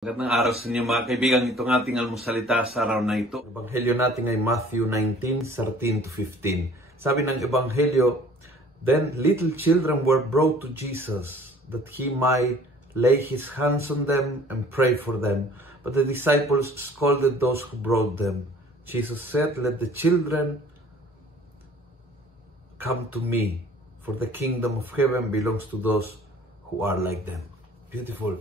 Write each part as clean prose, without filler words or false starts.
Magandang araw sa inyo mga kaibigan. Itong ating almusalita sa araw na ito. Ebanghelyo natin ay Matthew 19:13-15. Sabi ng Ebanghelyo, "Then little children were brought to Jesus, that he might lay his hands on them and pray for them. But the disciples scolded those who brought them. Jesus said, 'Let the children come to me, for the kingdom of heaven belongs to those who are like them.'" Beautiful.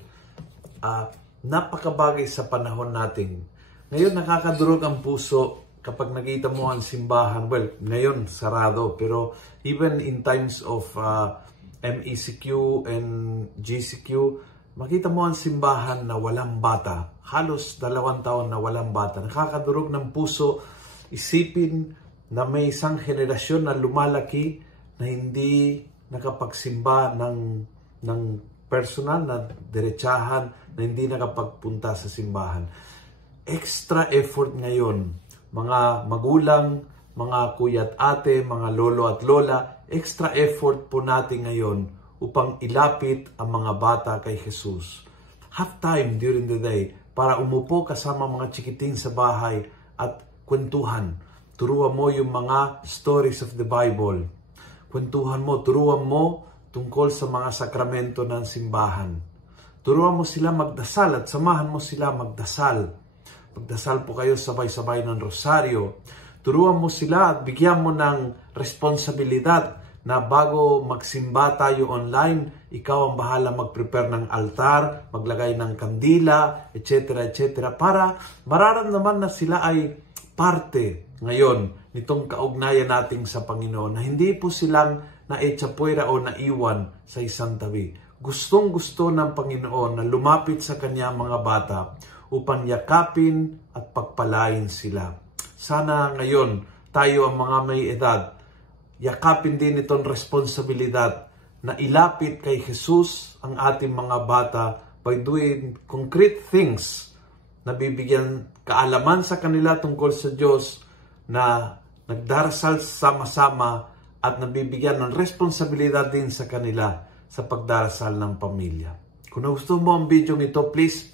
Napakabagay sa panahon natin. Ngayon nakakadurog ang puso kapag nakita mo ang simbahan. Well, ngayon sarado, pero even in times of MECQ and GCQ, makita mo ang simbahan na walang bata. Halos 2 taon na walang bata. Nakakadurog ng puso isipin na may isang henerasyon na lumalaki na hindi nakapagsimba ng personal na diretsahan, na hindi nakapagpunta sa simbahan. Extra effort ngayon, mga magulang, mga kuya at ate, mga lolo at lola, extra effort po natin ngayon upang ilapit ang mga bata kay Jesus. Have time during the day para umupo kasama mga chikiting sa bahay at kwentuhan. Turuan mo yung mga stories of the Bible. Kwentuhan mo, turuan mo tungkol sa mga sakramento ng simbahan. Turuan mo sila magdasal at samahan mo sila magdasal. Magdasal po kayo sabay-sabay ng rosaryo. Turuan mo sila at bigyan mo ng responsibilidad na bago magsimba tayo online, ikaw ang bahala mag-prepare ng altar, maglagay ng kandila, etc. etc. para mararamdaman na sila ay parte ngayon nitong kaugnayan nating sa Panginoon, na hindi po silang naetsapuera o naiwan sa isang tabi. Gustong-gusto ng Panginoon na lumapit sa Kanya mga bata upang yakapin at pagpalain sila. Sana ngayon tayo ang mga may edad, yakapin din itong responsibilidad na ilapit kay Jesus ang ating mga bata by doing concrete things na bibigyan kaalaman sa kanila tungkol sa Diyos, na nagdarasal sama-sama at nabibigyan ng responsibilidad din sa kanila sa pagdarasal ng pamilya. Kung gusto mo ang video nito, please